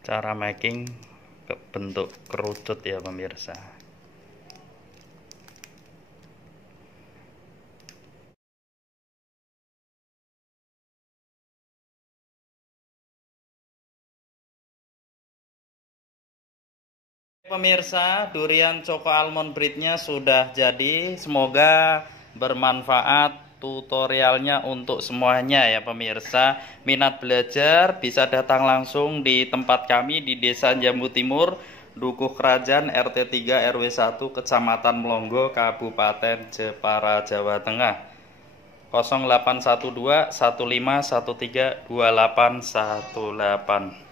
Cara making ke bentuk kerucut ya pemirsa. Pemirsa, durian Choco Almond Breed-nya sudah jadi. Semoga bermanfaat tutorialnya untuk semuanya ya pemirsa. Minat belajar bisa datang langsung di tempat kami di Desa Jambu Timur, Dukuh Kerajaan, RT 3 RW 1, Kecamatan Melonggo, Kabupaten Jepara, Jawa Tengah. 0812 1513 2818.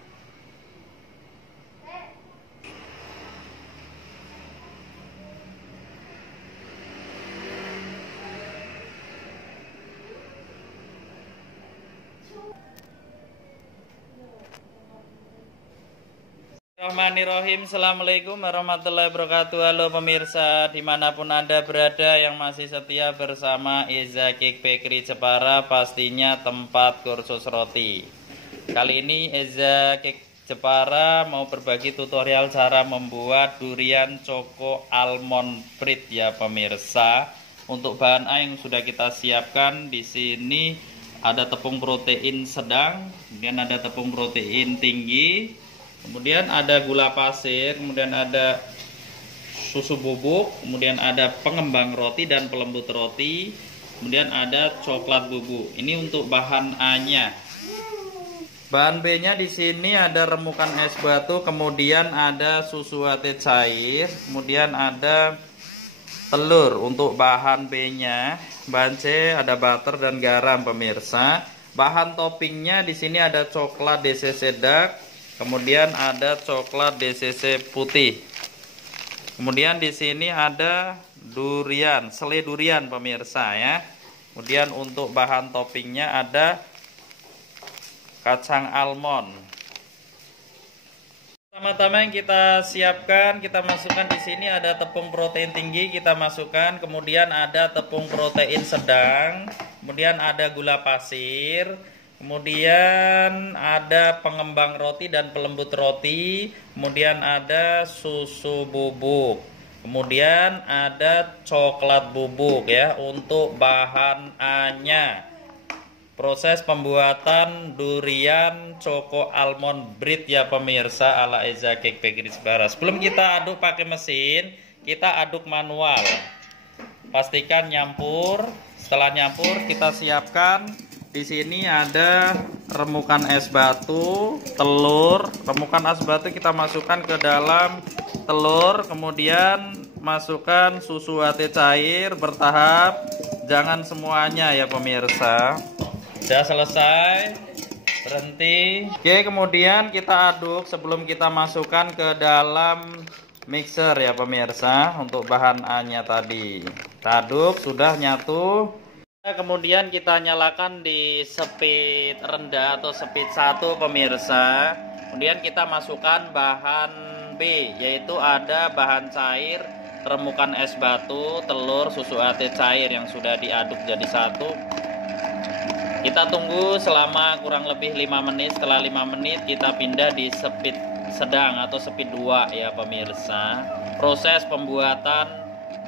Bismillahirrahmanirrahim. Assalamualaikum warahmatullahi wabarakatuh. Halo pemirsa dimanapun Anda berada yang masih setia bersama Eza Cake Bakery Jepara, pastinya tempat kursus roti. Kali ini Eza Cake Jepara mau berbagi tutorial cara membuat durian Choco Almond Breed ya pemirsa. Untuk bahan A yang sudah kita siapkan di sini ada tepung protein sedang, kemudian ada tepung protein tinggi, kemudian ada gula pasir, kemudian ada susu bubuk, kemudian ada pengembang roti dan pelembut roti, kemudian ada coklat bubuk. Ini untuk bahan A-nya. Bahan B-nya di sini ada remukan es batu, kemudian ada susu ate cair, kemudian ada telur. Untuk bahan B-nya, bahan C ada butter dan garam pemirsa. Bahan toppingnya di sini ada coklat DCC dark, kemudian ada coklat DCC putih. Kemudian di sini ada durian, selai durian pemirsa ya. Kemudian untuk bahan toppingnya ada kacang almond. Pertama-tama yang kita siapkan, kita masukkan di sini ada tepung protein tinggi, kita masukkan, kemudian ada tepung protein sedang, kemudian ada gula pasir, kemudian ada pengembang roti dan pelembut roti, kemudian ada susu bubuk, kemudian ada coklat bubuk ya. Untuk bahan A-nya, proses pembuatan durian Choco Almond Breed ya pemirsa ala Eza Cake Bakery Jepara. Sebelum kita aduk pakai mesin, kita aduk manual. Pastikan nyampur. Setelah nyampur, kita siapkan. Di sini ada remukan es batu, telur. Remukan es batu kita masukkan ke dalam telur, kemudian masukkan susu ate cair bertahap, jangan semuanya ya pemirsa. Sudah selesai, berhenti. Oke, kemudian kita aduk sebelum kita masukkan ke dalam mixer ya pemirsa. Untuk bahan A-nya tadi kita aduk, sudah nyatu. Kemudian kita nyalakan di speed rendah atau speed 1 pemirsa. Kemudian kita masukkan bahan B, yaitu ada bahan cair, remukan es batu, telur, susu ate cair yang sudah diaduk jadi satu. Kita tunggu selama kurang lebih 5 menit. Setelah 5 menit kita pindah di speed sedang atau speed 2 ya pemirsa. Proses pembuatan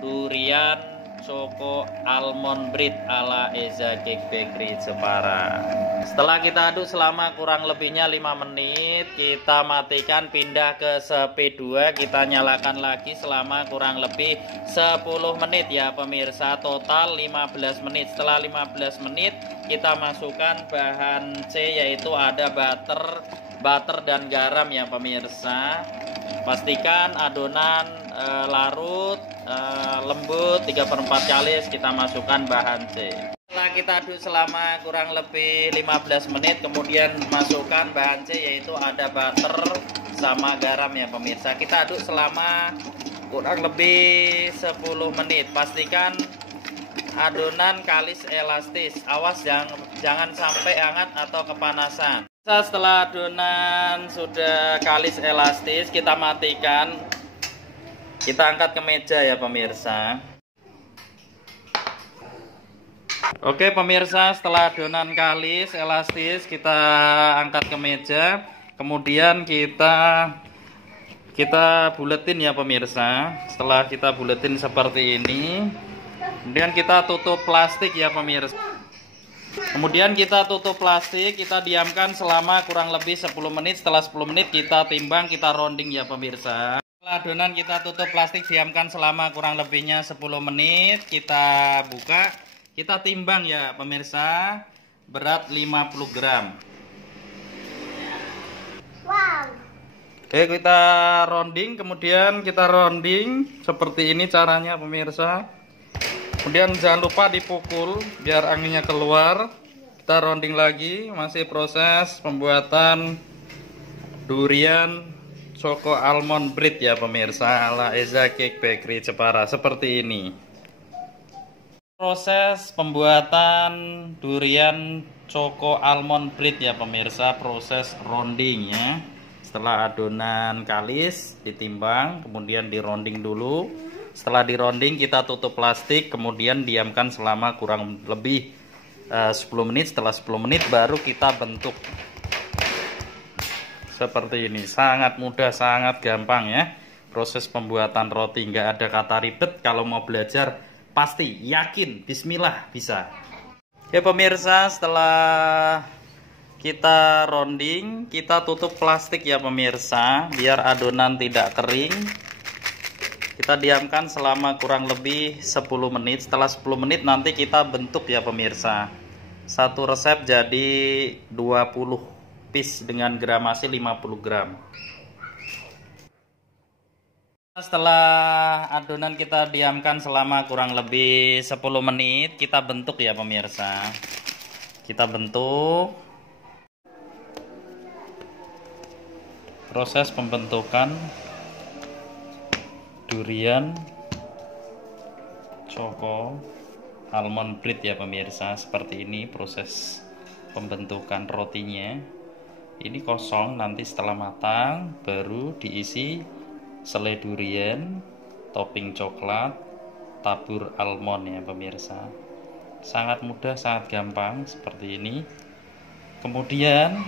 durian Choco Almond Breed ala Eza Cake Bakery Jepara. Setelah kita aduk selama kurang lebihnya 5 menit, kita matikan, pindah ke speed 2, kita nyalakan lagi selama kurang lebih 10 menit ya pemirsa. Total 15 menit. Setelah 15 menit kita masukkan bahan C, yaitu ada butter dan garam ya pemirsa. Pastikan adonan larut lembut 3/4 kalis, kita masukkan bahan C. Setelah kita aduk selama kurang lebih 15 menit, kemudian masukkan bahan C, yaitu ada butter sama garam ya pemirsa. Kita aduk selama kurang lebih 10 menit. Pastikan adonan kalis elastis, awas jangan sampai hangat atau kepanasan. Setelah adonan sudah kalis elastis, kita matikan, kita angkat ke meja ya pemirsa. Oke pemirsa, setelah adonan kalis elastis kita angkat ke meja. Kemudian kita buletin ya pemirsa. Setelah kita buletin seperti ini, kemudian kita tutup plastik ya pemirsa. Kemudian kita tutup plastik, kita diamkan selama kurang lebih 10 menit. Setelah 10 menit kita timbang, kita rounding ya pemirsa. Setelah adonan kita tutup plastik, diamkan selama kurang lebihnya 10 menit. Kita buka, kita timbang ya pemirsa. Berat 50 gram. Wow. Oke, kita rounding, kemudian kita rounding seperti ini caranya pemirsa. Kemudian jangan lupa dipukul biar anginnya keluar. Kita rounding lagi, masih proses pembuatan durian choco almond bread ya pemirsa, ala Eza Cake Bakery Jepara seperti ini. Proses pembuatan durian choco almond bread ya pemirsa, proses rounding ya. Setelah adonan kalis ditimbang, kemudian di rounding dulu. Setelah di rounding kita tutup plastik, kemudian diamkan selama kurang lebih 10 menit. Setelah 10 menit baru kita bentuk seperti ini. Sangat mudah, sangat gampang ya. Proses pembuatan roti, nggak ada kata ribet. Kalau mau belajar pasti yakin, bismillah bisa. Ya pemirsa, setelah kita rounding, kita tutup plastik ya pemirsa, biar adonan tidak kering. Kita diamkan selama kurang lebih 10 menit. Setelah 10 menit nanti kita bentuk ya pemirsa. Satu resep jadi 20 piece dengan gramasi 50 gram. Setelah adonan kita diamkan selama kurang lebih 10 menit, kita bentuk ya pemirsa. Kita bentuk. Proses pembentukan durian choco almond bread ya pemirsa, seperti ini proses pembentukan rotinya. Ini kosong, nanti setelah matang baru diisi selai durian, topping coklat, tabur almond ya pemirsa. Sangat mudah, sangat gampang seperti ini. Kemudian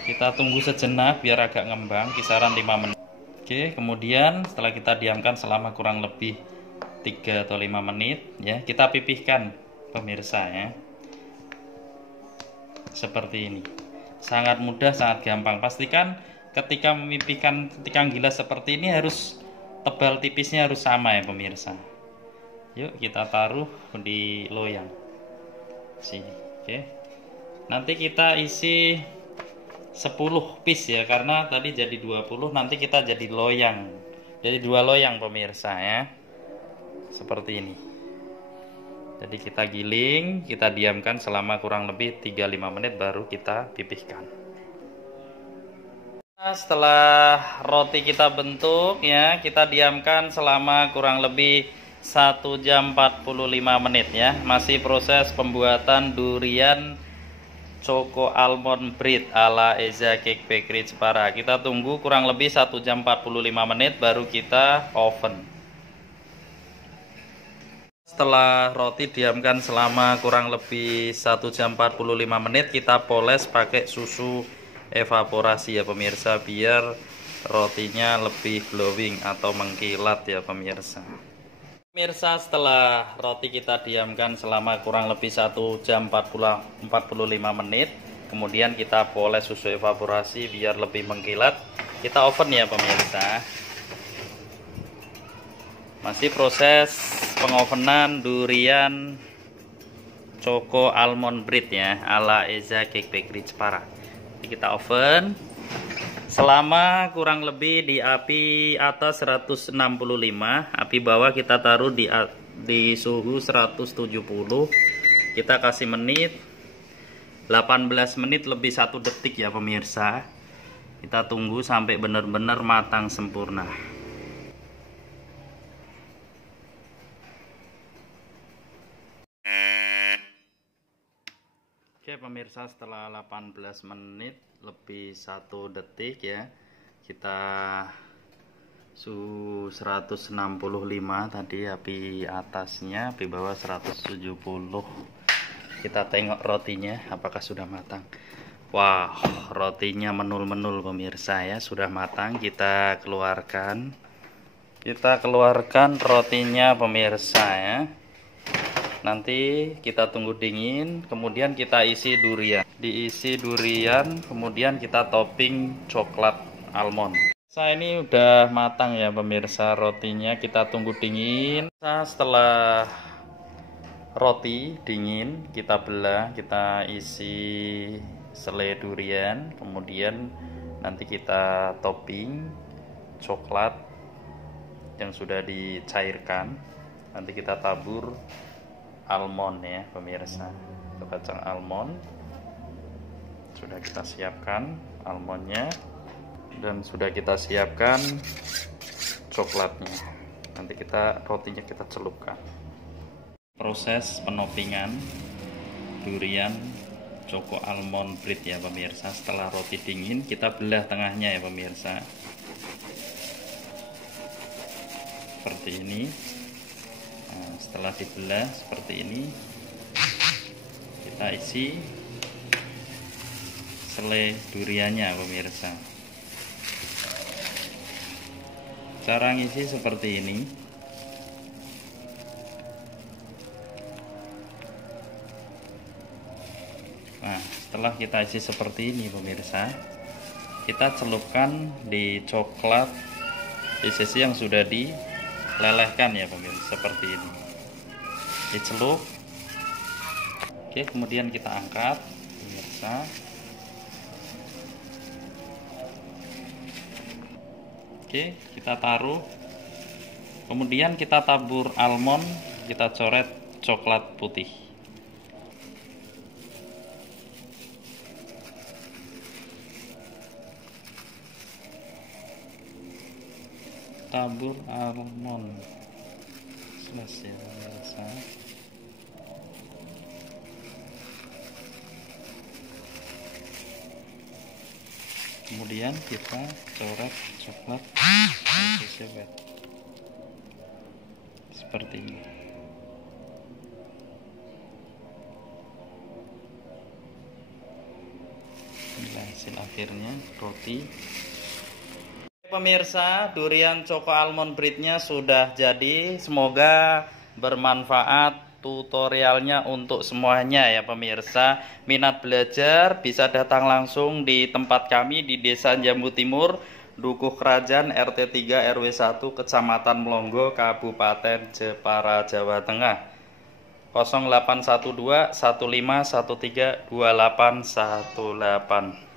kita tunggu sejenak biar agak ngembang, kisaran 5 menit. Oke, kemudian setelah kita diamkan selama kurang lebih 3 atau 5 menit ya, kita pipihkan pemirsa ya. Seperti ini. Sangat mudah, sangat gampang. Pastikan ketika memipihkan ketika gilas seperti ini harus tebal tipisnya harus sama ya pemirsa. Yuk kita taruh di loyang. Sini. Oke. Nanti kita isi 10 piece ya, karena tadi jadi 20, nanti kita jadi loyang. Jadi 2 loyang pemirsa ya. Seperti ini. Jadi kita giling, kita diamkan selama kurang lebih 3-5 menit baru kita pipihkan. Setelah roti kita bentuk ya, kita diamkan selama kurang lebih 1 jam 45 menit ya. Masih proses pembuatan durian choco almond bread ala Eza Cake Bakery Jepara. Kita tunggu kurang lebih 1 jam 45 menit baru kita oven. Setelah roti diamkan selama kurang lebih 1 jam 45 menit, kita poles pakai susu evaporasi ya pemirsa, biar rotinya lebih glowing atau mengkilat ya pemirsa. Pemirsa, setelah roti kita diamkan selama kurang lebih 1 jam 45 menit, kemudian kita poles susu evaporasi biar lebih mengkilat. Kita oven ya pemirsa. Masih proses pengovenan durian choco almond bread ya ala Eza Cake Bakery Jepara. Kita oven selama kurang lebih di api atas 165, api bawah kita taruh di suhu 170. Kita kasih menit 18 menit lebih 1 detik ya pemirsa. Kita tunggu sampai benar-benar matang sempurna. Oke pemirsa, setelah 18 menit lebih 1 detik ya, kita suhu 165 tadi api atasnya, api bawah 170. Kita tengok rotinya apakah sudah matang. Wah, rotinya menul-menul pemirsa ya, sudah matang. Kita keluarkan. Kita keluarkan rotinya pemirsa ya. Nanti kita tunggu dingin, kemudian kita isi durian. Diisi durian, kemudian kita topping coklat almond. Ini udah matang ya pemirsa rotinya, kita tunggu dingin. Setelah roti dingin, kita belah, kita isi selai durian, kemudian nanti kita topping coklat yang sudah dicairkan. Nanti kita tabur almond ya pemirsa, kacang almond sudah kita siapkan almondnya, dan sudah kita siapkan coklatnya. Nanti rotinya kita celupkan. Proses penopingan durian Choco Almond Bread ya pemirsa. Setelah roti dingin, kita belah tengahnya ya pemirsa, seperti ini. Nah, setelah dibelah seperti ini, kita isi selai duriannya pemirsa. Cara ngisi seperti ini. Nah, setelah kita isi seperti ini pemirsa, kita celupkan di coklat di sisi yang sudah dilelehkan ya pemirsa, seperti ini. Dicelup. Oke, kemudian kita angkat pemirsa. Oke, kita taruh. Kemudian kita tabur almond, kita coret coklat putih. Tabur almond selesai pemirsa. Kemudian kita coret coklat seperti ini. Inilah hasil akhirnya roti. Pemirsa, durian Choco Almond Bread-nya sudah jadi. Semoga bermanfaat tutorialnya untuk semuanya ya pemirsa. Minat belajar bisa datang langsung di tempat kami di Desa Jambu Timur, Dukuh Kerajaan, RT 3 RW 1, Kecamatan Melongo, Kabupaten Jepara, Jawa Tengah. 0812 1513 2818.